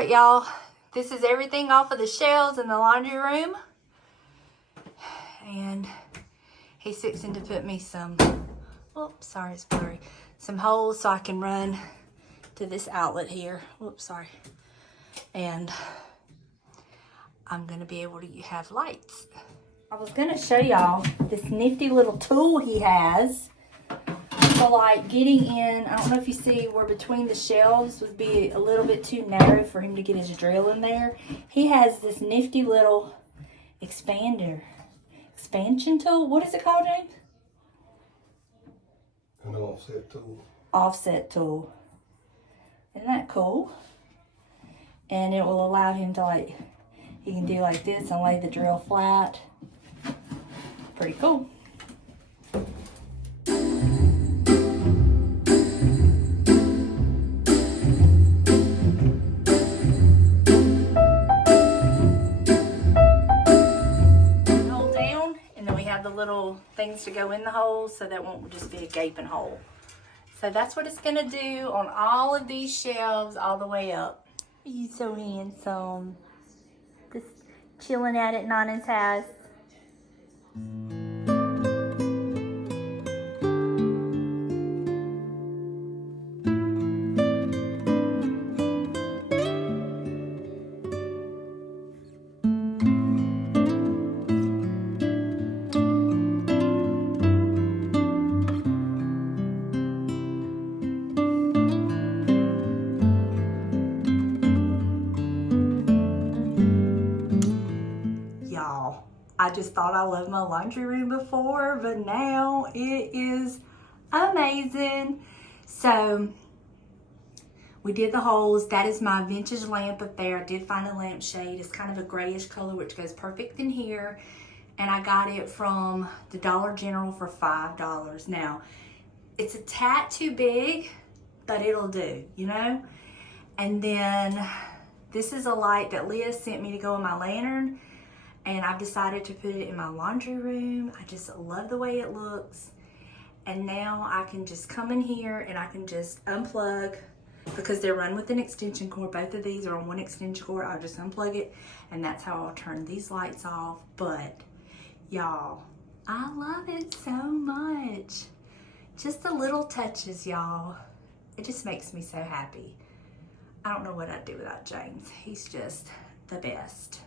Alright, y'all. This is everything off of the shelves in the laundry room. And he's fixing to put me some, oops, sorry, it's blurry, some holes so I can run to this outlet here. Whoops, sorry. And I'm going to be able to have lights. I was going to show y'all this nifty little tool he has. So like getting in, I don't know if you see where between the shelves would be a little bit too narrow for him to get his drill in there. He has this nifty little expansion tool. What is it called, James? An offset tool. Offset tool. Isn't that cool? And it will allow him to like, he can do like this and lay the drill flat. Pretty cool. Hold down, and then we have the little things to go in the holes so that won't just be a gaping hole. So that's what it's gonna do on all of these shelves all the way up. You so handsome. Just chilling out at Nana's house. Y'all, I just thought I loved my laundry room before, but now it is amazing. So we did the holes. That is my vintage lamp up there. I did find a lampshade. It's kind of a grayish color, which goes perfect in here. And I got it from the Dollar General for $5. Now, it's a tad too big, but it'll do, you know? And then this is a light that Leah sent me to go in my lantern. And I've decided to put it in my laundry room. I just love the way it looks. And now I can just come in here and I can just unplug, because they're run with an extension cord. Both of these are on one extension cord. I'll just unplug it, and that's how I'll turn these lights off. But y'all, I love it so much. Just the little touches, y'all. It just makes me so happy. I don't know what I'd do without James. He's just the best.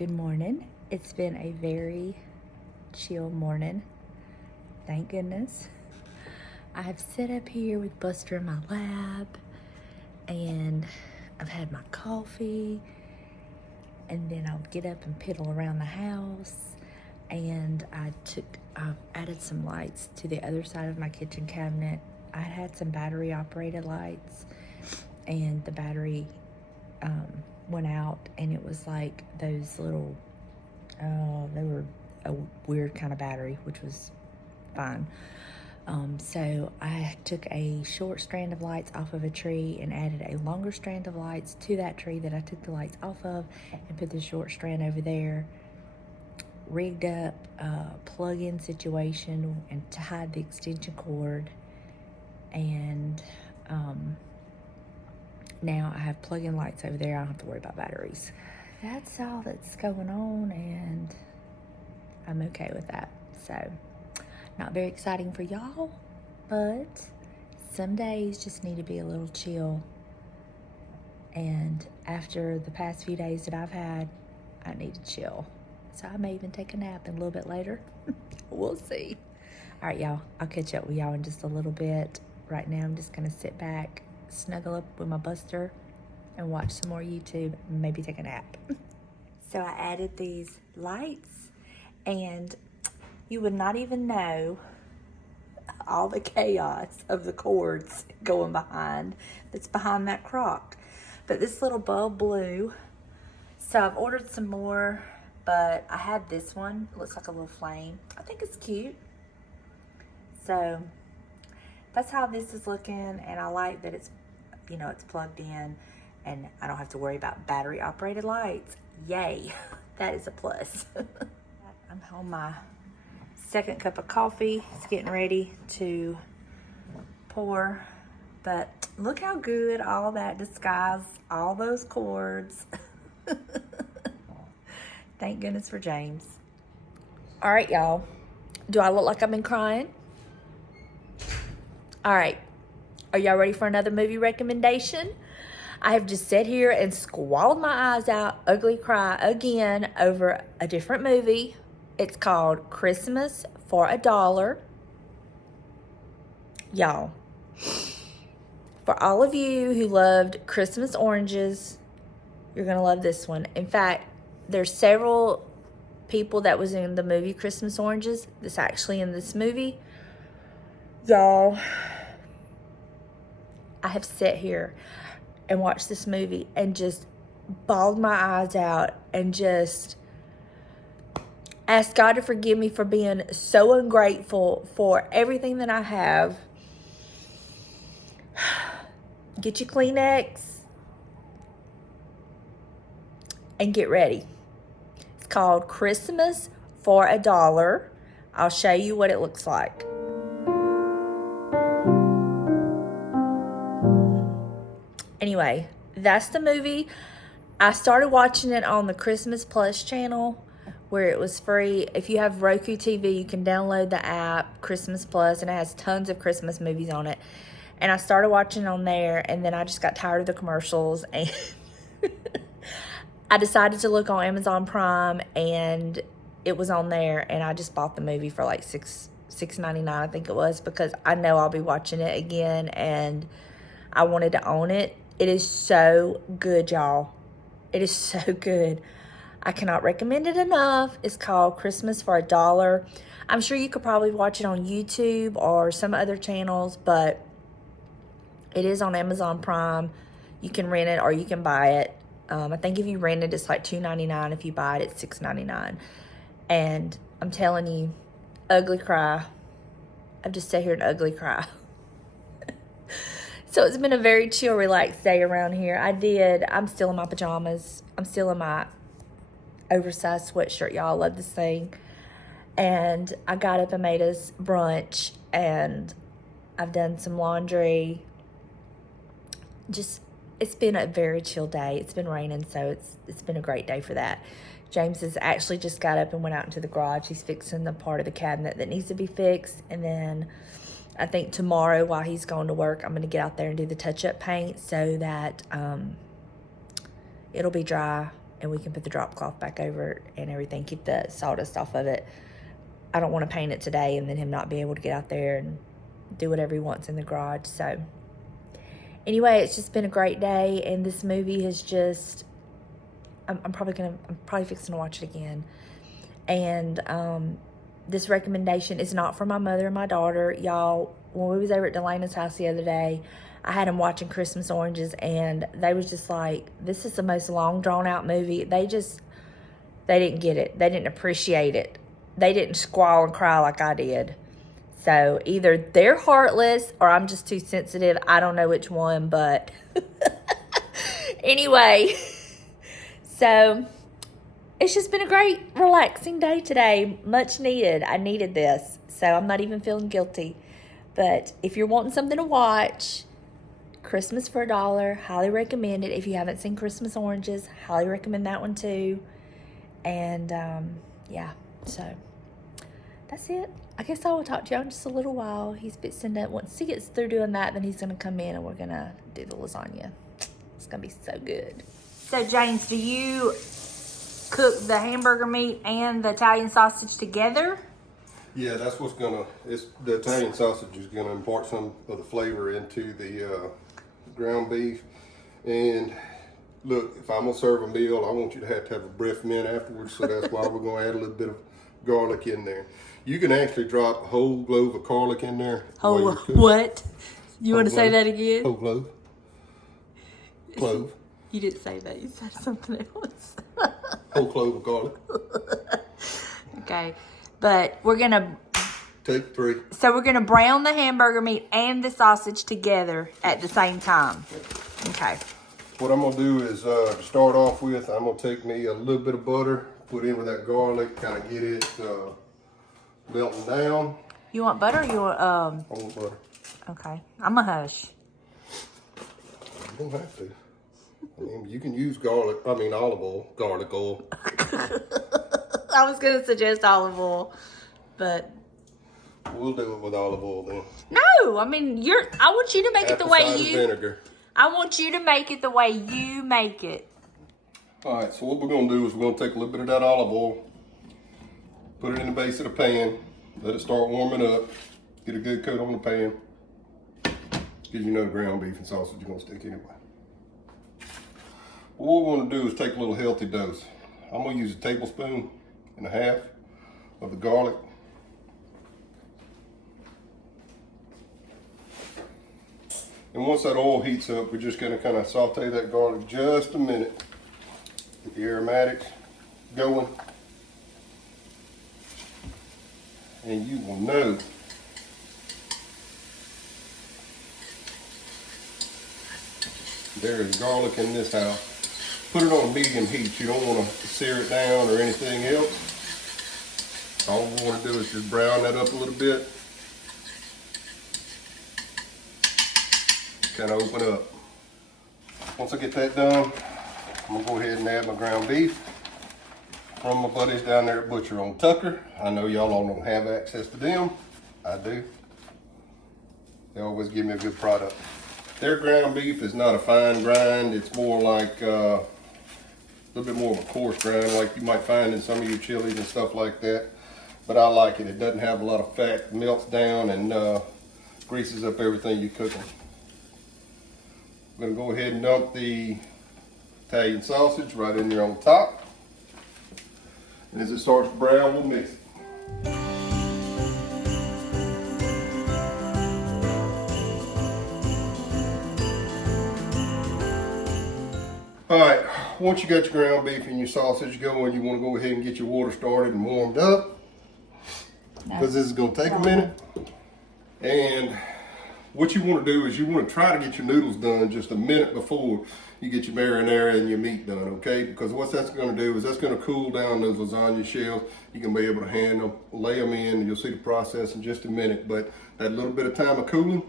Good morning. It's been a very chill morning. Thank goodness. I have sat up here with Buster in my lap and I've had my coffee, and then I'll get up and piddle around the house, and I've added some lights to the other side of my kitchen cabinet. I had some battery operated lights and the battery went out, and it was like those little, they were a weird kind of battery, which was fine. So I took a short strand of lights off of a tree and added a longer strand of lights to that tree that I took the lights off of, and put the short strand over there. Rigged up a plug-in situation and tied the extension cord, and now I have plug-in lights over there. I don't have to worry about batteries. That's all that's going on, and I'm okay with that. So, not very exciting for y'all, but some days just need to be a little chill. And after the past few days that I've had, I need to chill. So I may even take a nap a little bit later. We'll see. All right, y'all. I'll catch up with y'all in just a little bit. Right now, I'm just going to sit back, snuggle up with my Buster, and watch some more YouTube, and maybe take a nap. So I added these lights, and you would not even know all the chaos of the cords going behind that's behind that crock. But this little bulb blew, so I've ordered some more, but I had this one. It looks like a little flame. I think it's cute. So that's how this is looking, and I like that it's, you know, it's plugged in and I don't have to worry about battery operated lights. Yay, that is a plus. I'm on my second cup of coffee. It's getting ready to pour, but look how good all that disguised all those cords. Thank goodness for James. All right, y'all. Do I look like I've been crying? All right. Are y'all ready for another movie recommendation? I have just sat here and squalled my eyes out, ugly cry again over a different movie. It's called Christmas for $1. Y'all, for all of you who loved Christmas oranges, you're going to love this one. In fact, there's several people that was in the movie Christmas Oranges that's actually in this movie. Y'all, I have sat here and watched this movie and just bawled my eyes out and just asked God to forgive me for being so ungrateful for everything that I have. Get your Kleenex and get ready. It's called Christmas for $1. I'll show you what it looks like. Anyway, that's the movie. I started watching it on the Christmas Plus channel, where it was free. If you have Roku TV, you can download the app Christmas Plus, and it has tons of Christmas movies on it. And I started watching on there, and then I just got tired of the commercials, and I decided to look on Amazon Prime, and it was on there, and I just bought the movie for like $6.99, I think it was, because I know I'll be watching it again, and I wanted to own it. It is so good, y'all. It is so good. I cannot recommend it enough. It's called Christmas for $1. I'm sure you could probably watch it on YouTube or some other channels, but it is on Amazon Prime. You can rent it or you can buy it. I think if you rent it, it's like $2.99. If you buy it, it's $6.99. And I'm telling you, ugly cry. I've just sat here and ugly cry. So it's been a very chill, relaxed day around here. I'm still in my pajamas. I'm still in my oversized sweatshirt, y'all. I love this thing. And I got up and made us brunch, and I've done some laundry. Just, it's been a very chill day. It's been raining, so it's been a great day for that. James has actually just got up and went out into the garage. He's fixing the part of the cabinet that needs to be fixed, and then I think tomorrow while he's going to work, I'm going to get out there and do the touch-up paint so that it'll be dry and we can put the drop cloth back over it and everything, keep the sawdust off of it. I don't want to paint it today and then him not be able to get out there and do whatever he wants in the garage. So anyway, it's just been a great day, and this movie has just, I'm probably fixing to watch it again. And this recommendation is not for my mother and my daughter. Y'all, when we was over at Delana's house the other day, I had them watching Christmas Oranges, and they was just like, this is the most long drawn out movie. They didn't get it. They didn't appreciate it. They didn't squall and cry like I did. So either they're heartless or I'm just too sensitive. I don't know which one, but anyway, so it's just been a great relaxing day today. Much needed. I needed this. So I'm not even feeling guilty. But if you're wanting something to watch, Christmas for $1, highly recommend it. If you haven't seen Christmas Oranges, highly recommend that one too. And yeah, so that's it. I guess I will talk to y'all in just a little while. He's fixing to, once he gets through doing that, then he's going to come in and we're going to do the lasagna. It's going to be so good. So, James, do you cook the hamburger meat and the Italian sausage together? Yeah, that's what's going to, the Italian sausage is going to impart some of the flavor into the ground beef. And look, if I'm going to serve a meal, I want you to have a breath mint afterwards. So that's why we're going to add a little bit of garlic in there. You can actually drop a whole clove of garlic in there. Whole what? You want to say that again? Whole clove. Clove. You didn't say that. You said something else. Whole clove of garlic. Okay. But we're going to... Take 3. So we're going to brown the hamburger meat and the sausage together at the same time. Okay. What I'm going to do is, to start off with, I'm going to take me a little bit of butter, put in with that garlic, kind of get it melting down. You want butter or you want... I want butter. Okay. I'm a hush. You don't have to. I mean, you can use olive oil, garlic oil. I was going to suggest olive oil, but... We'll do it with olive oil then. No, I mean, I want you to make it the way you... vinegar. I want you to make it the way you make it. All right, so what we're going to do is we're going to take a little bit of that olive oil, put it in the base of the pan, let it start warming up, get a good coat on the pan, because you know the ground beef and sausage are going to stick anyway. What we want to do is take a little healthy dose. I'm going to use a tablespoon and a half of the garlic. And once that oil heats up, we're just going to kind of saute that garlic just a minute. Get the aromatics going. And you will know there is garlic in this house. Put it on medium heat. You don't want to sear it down or anything else. All we want to do is just brown that up a little bit. Kind of open up. Once I get that done, I'm going to go ahead and add my ground beef from my buddies down there at Butcher on Tucker. I know y'all all don't have access to them. I do. They always give me a good product. Their ground beef is not a fine grind. It's more like a little bit more of a coarse grind like you might find in some of your chilies and stuff like that. But I like it. It doesn't have a lot of fat. It melts down and greases up everything you're cooking. I'm going to go ahead and dump the Italian sausage right in there on top. And as it starts to brown, we'll mix it. All right, once you got your ground beef and your sausage going, you want to go ahead and get your water started and warmed up. Because this is going to take a minute. And what you want to do is you want to try to get your noodles done just a minute before you get your marinara and your meat done, okay? Because what that's going to do is that's going to cool down those lasagna shells. You can be able to hand them, lay them in, and you'll see the process in just a minute. But that little bit of time of cooling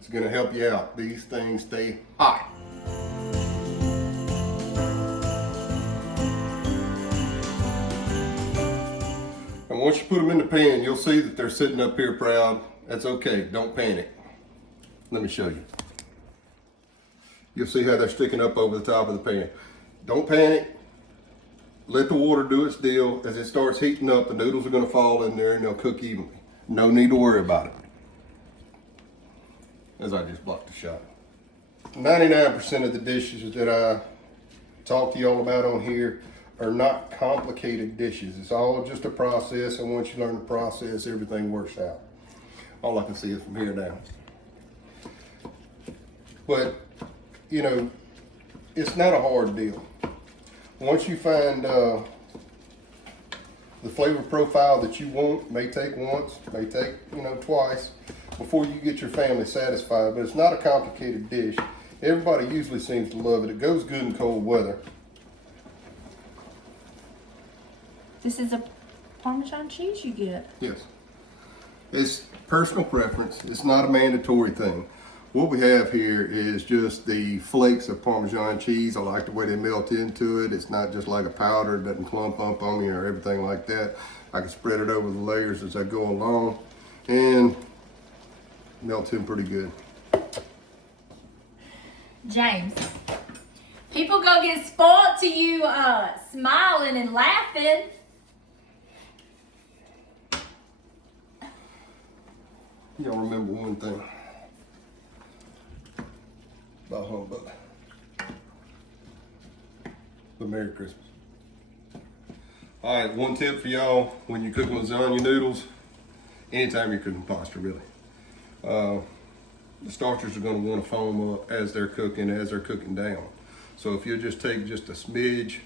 is going to help you out. These things stay hot. And once you put them in the pan, you'll see that they're sitting up here proud. That's okay, don't panic. Let me show you. You'll see how they're sticking up over the top of the pan. Don't panic. let the water do its deal. As it starts heating up, the noodles are gonna fall in there and they'll cook evenly. No need to worry about it. As I just blocked the shot. 99% of the dishes that I talk to y'all about on here are not complicated dishes. It's all just a process, and once you learn the process, everything works out. All I can see is from here down. But, you know, it's not a hard deal. Once you find the flavor profile that you want, may take once, may take, you know, twice, before you get your family satisfied, but it's not a complicated dish. Everybody usually seems to love it. It goes good in cold weather. This is a Parmesan cheese you get. Yes. It's personal preference. It's not a mandatory thing. What we have here is just the flakes of Parmesan cheese. I like the way they melt into it. It's not just like a powder. It doesn't clump up on me or everything like that. I can spread it over the layers as I go along and melts in pretty good. James, people go get spoiled to you smiling and laughing. Y'all remember one thing about humbug. But Merry Christmas. All right, one tip for y'all when you cook lasagna noodles, anytime you're cooking pasta really, the starchers are going to want to foam up as they're cooking down. So if you'll just take just a smidge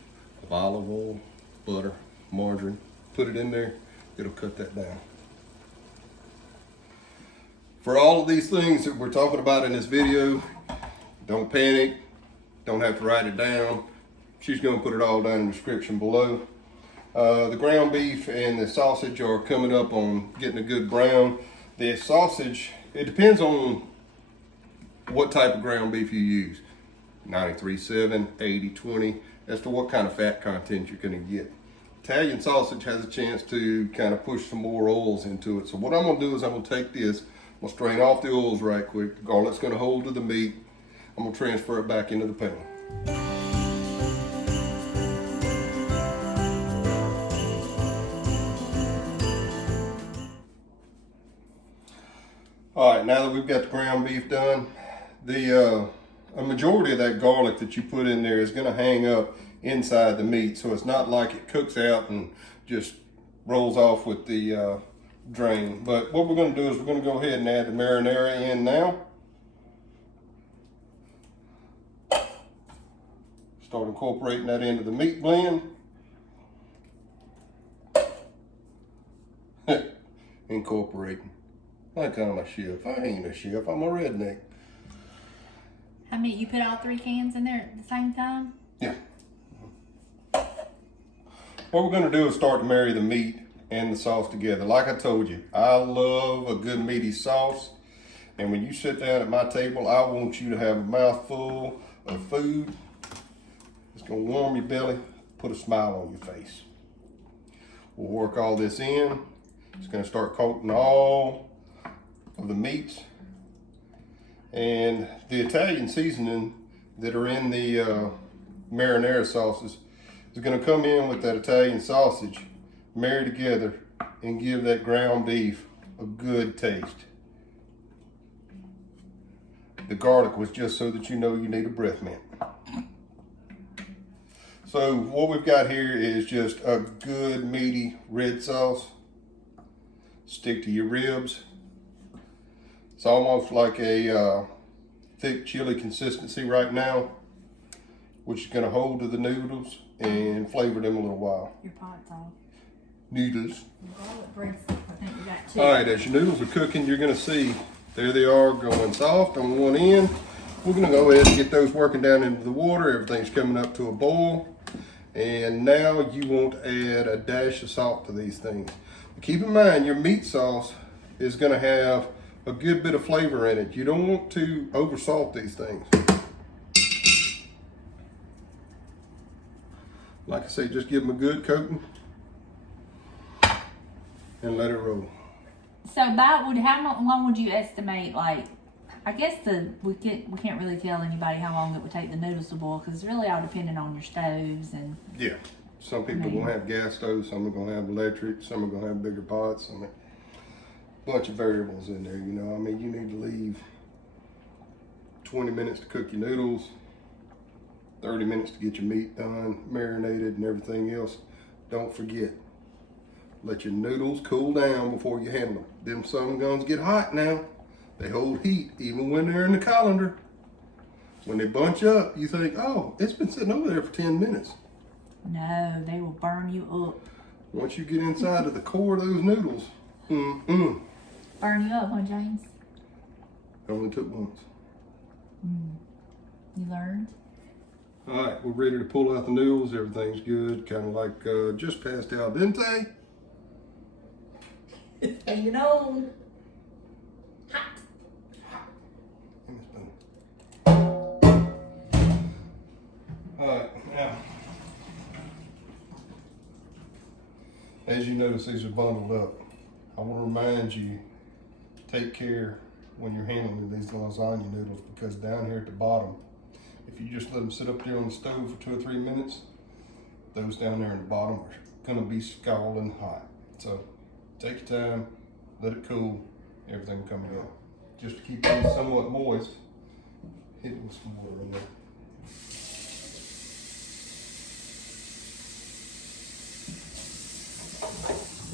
of olive oil, butter, margarine, put it in there, it'll cut that down. For all of these things that we're talking about in this video, don't panic, don't have to write it down. She's going to put it all down in the description below. The ground beef and the sausage are coming up on getting a good brown. The sausage, it depends on what type of ground beef you use. 93.7, 80-20, as to what kind of fat content you're going to get. Italian sausage has a chance to kind of push some more oils into it. So what I'm going to do is I'm going to take this, I'm going to strain off the oils right quick. The garlic's going to hold to the meat. I'm going to transfer it back into the pan. All right, now that we've got the ground beef done, a majority of that garlic that you put in there is going to hang up inside the meat, so it's not like it cooks out and just rolls off with the drain. But what we're going to do is we're going to go ahead and add the marinara in now. Start incorporating that into the meat blend. Incorporating. Like I'm a chef. I ain't a chef, I'm a redneck. I mean, you put all 3 cans in there at the same time? Yeah. What we're going to do is start to marry the meat and the sauce together. Like I told you, I love a good meaty sauce. And when you sit down at my table, I want you to have a mouthful of food. It's going to warm your belly, put a smile on your face. We'll work all this in. It's going to start coating all of the meats. And the Italian seasoning that are in the marinara sauces is going to come in with that Italian sausage, marry together, and give that ground beef a good taste. The garlic was just so that you know you need a breath mint. So what we've got here is just a good meaty red sauce. Stick to your ribs. It's almost like a thick chili consistency right now, which is going to hold to the noodles and flavor them a little while. Your pot's off. Noodles. Garlic bread, I think we got 2. All right, as your noodles are cooking, you're going to see there they are going soft on one end. We're going to go ahead and get those working down into the water. Everything's coming up to a boil. And now you want to add a dash of salt to these things. But keep in mind, your meat sauce is going to have a good bit of flavor in it. You don't want to over salt these things. Like I say, just give them a good coating and let it roll. So how long would you estimate, like, I guess we can't really tell anybody how long it would take the noodles to boil, because it's really all dependent on your stoves and... Yeah. Some people are gonna have gas stoves, some are gonna have electric, some are gonna have bigger pots. I mean, bunch of variables in there, you know. I mean, you need to leave 20 minutes to cook your noodles, 30 minutes to get your meat done, marinated and everything else. Don't forget, let your noodles cool down before you handle them. Them sun guns get hot now. They hold heat even when they're in the colander. When they bunch up, you think, oh, it's been sitting over there for 10 minutes. No, they will burn you up. Once you get inside of the core of those noodles, Burn you up, huh, James? It only took once. You learned? All right, we're ready to pull out the noodles. Everything's good, kind of like just past al dente. Hanging on. Hot. All right, now, as you notice, these are bundled up. I want to remind you, take care when you're handling these lasagna noodles, because down here at the bottom, if you just let them sit up there on the stove for 2 or 3 minutes, those down there in the bottom are gonna be scalding hot. So take your time, let it cool, everything will come together. Just to keep these somewhat moist, hit it with some water in there.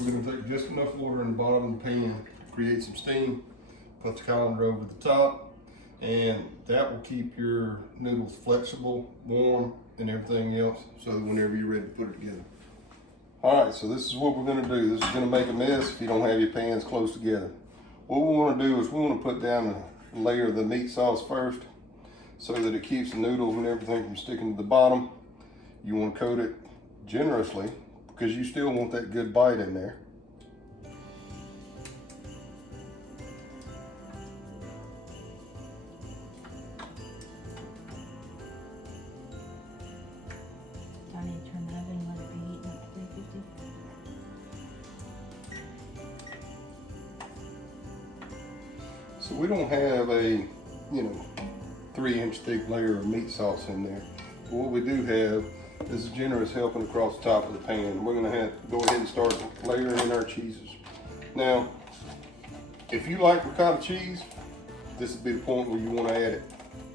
We're gonna take just enough water in the bottom of the pan to create some steam, put the colander over the top, and that will keep your noodles flexible, warm, and everything else, so that whenever you're ready to put it together. All right, so this is what we're gonna do. This is gonna make a mess if you don't have your pans close together. What we wanna do is we wanna put down a layer of the meat sauce first, so that it keeps the noodles and everything from sticking to the bottom. You wanna coat it generously, because you still want that good bite in there. I need to turn the oven and let it be heating up to 350. So we don't have a, 3-inch thick layer of meat sauce in there. But what we do have is a generous helping across the top of the pan. We're gonna have to go ahead and start layering in our cheeses. Now, if you like ricotta cheese, this would be the point where you wanna add it.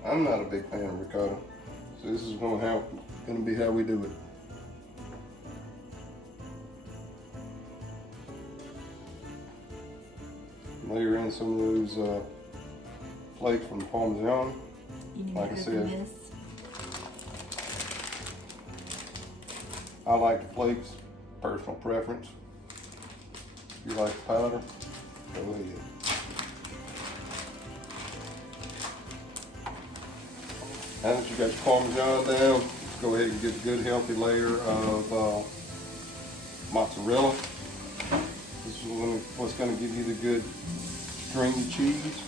I'm not a big fan of ricotta, so this is gonna be how we do it. Layer in some of those flakes from the Parmesan. You need Like I to said, open this. I like the flakes, personal preference. If you like the powder, go ahead. Now that you got your Parmesan down, go ahead and get a good healthy layer of mozzarella. This is what's going to give you the good stringy cheese.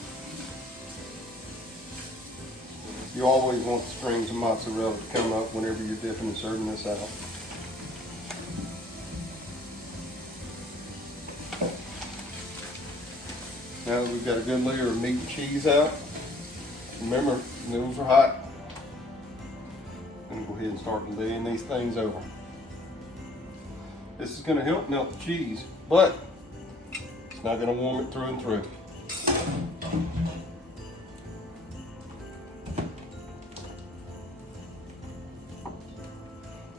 You always want the strings of mozzarella to come up whenever you're dipping and serving this out. Now that we've got a good layer of meat and cheese out, remember, the noodles are hot. I'm going to go ahead and start laying these things over. This is going to help melt the cheese, but it's not going to warm it through and through.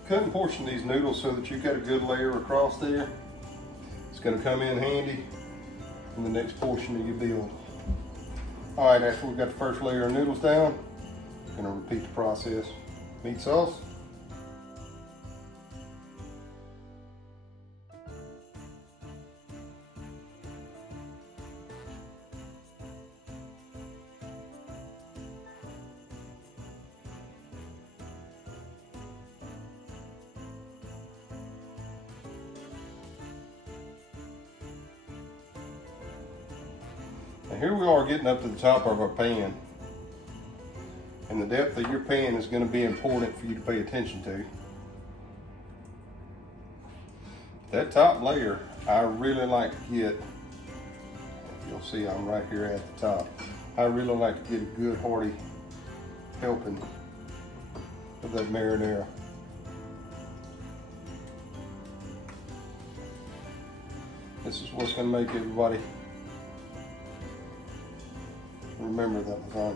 Cut and portion these noodles so that you've got a good layer across there. It's going to come in handy in the next portion of your build. All right, after we've got the first layer of noodles down, I'm going to repeat the process. Meat sauce. And here we are getting up to the top of our pan. And the depth of your pan is going to be important for you to pay attention to. That top layer, I really like to get, you'll see I'm right here at the top. I really like to get a good hearty helping of that marinara. This is what's gonna make everybody remember that lasagna.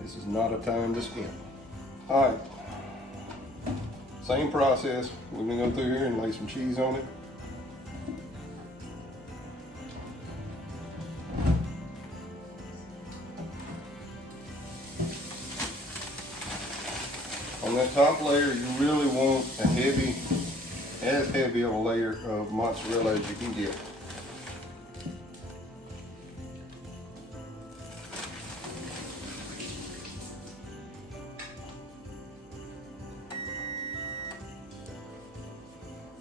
This is not a time to skimp. All right, same process. We're gonna go through here and lay some cheese on it. On that top layer, you really want as heavy of a layer of mozzarella as you can get.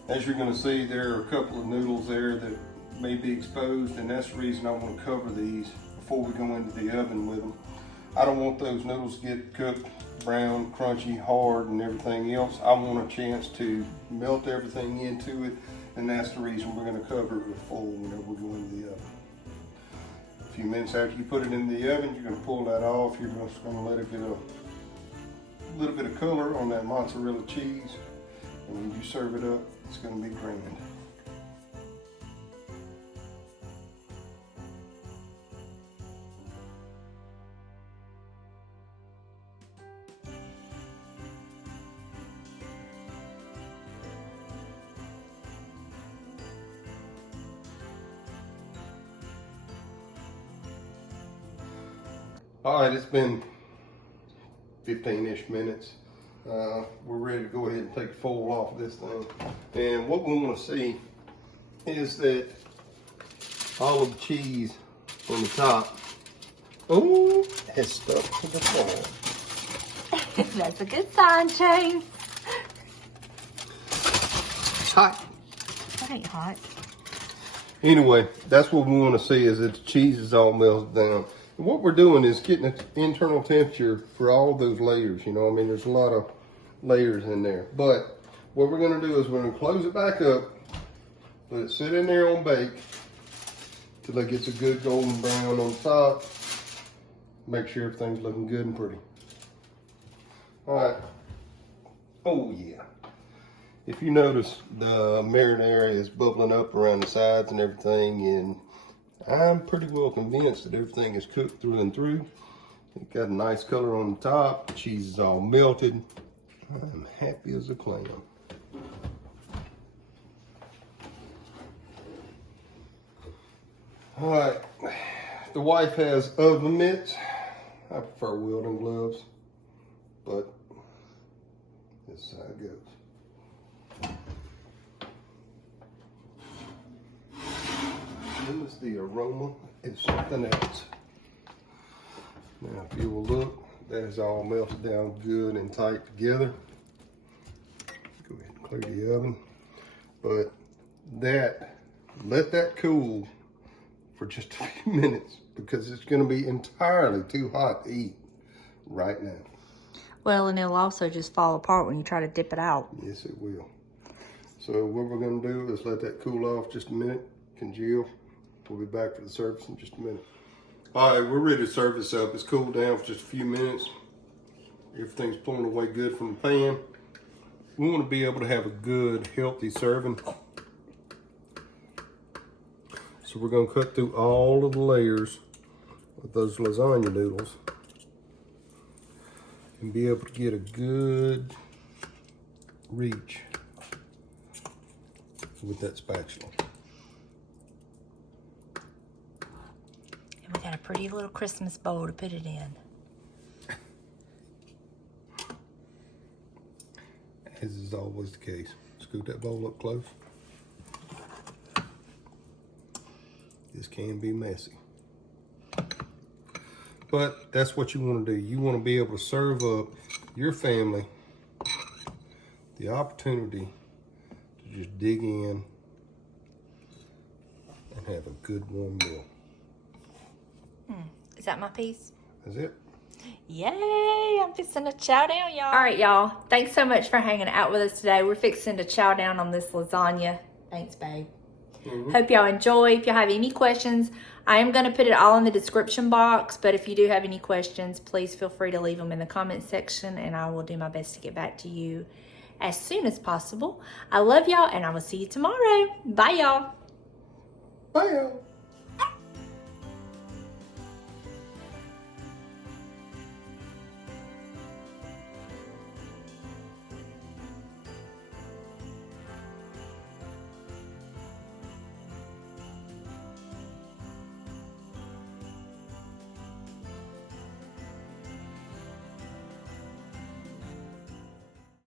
As you're going to see, there are a couple of noodles there that may be exposed, and that's the reason I want to cover these before we go into the oven with them. I don't want those noodles to get cooked brown, crunchy, hard, and everything else. I want a chance to melt everything into it, and that's the reason we're going to cover it with foil whenever we go into the oven. A few minutes after you put it in the oven, you're going to pull that off. You're just going to let it get a little bit of color on that mozzarella cheese, and when you serve it up, it's going to be grand. All right, it's been 15-ish minutes. We're ready to go ahead and take the foil off of this thing. And what we want to see is that all of the cheese on the top, has stuck to the foil. That's a good sign, James. Hot. That ain't hot. Anyway, that's what we want to see, is that the cheese is all melted down. And what we're doing is getting the internal temperature for all of those layers. You know, I mean, there's a lot of layers in there. But what we're going to do is we're going to close it back up, let it sit in there on bake till it gets a good golden brown on top. Make sure everything's looking good and pretty. All right. Oh yeah. If you notice, the marinara is bubbling up around the sides and everything, and I'm pretty well convinced that everything is cooked through and through. It got a nice color on the top. The cheese is all melted. I'm happy as a clam. All right, the wife has oven mitts. I prefer welding gloves, but this is how it goes. Goodness, the aroma is something else. Now, if you will look, that is all melted down good and tight together. Go ahead and clear the oven. But let that cool for just a few minutes, because it's going to be entirely too hot to eat right now. Well, and it'll also just fall apart when you try to dip it out. Yes, it will. So what we're going to do is let that cool off just a minute, congeal. We'll be back for the service in just a minute. All right, we're ready to serve this up. It's cooled down for just a few minutes. Everything's pulling away good from the pan. We want to be able to have a good, healthy serving. So we're going to cut through all of the layers of those lasagna noodles and be able to get a good reach with that spatula. And we got a pretty little Christmas bowl to put it in. As is always the case. Scoot that bowl up close. This can be messy. But that's what you want to do. You want to be able to serve up your family the opportunity to just dig in and have a good warm meal. Is that my piece? That's it. Yay! I'm fixing to chow down, y'all. All right, y'all. Thanks so much for hanging out with us today. We're fixing to chow down on this lasagna. Thanks, babe. Hope y'all enjoy. If y'all have any questions, I am going to put it all in the description box. But if you do have any questions, please feel free to leave them in the comment section, and I will do my best to get back to you as soon as possible. I love y'all, and I will see you tomorrow. Bye, y'all. Bye, y'all.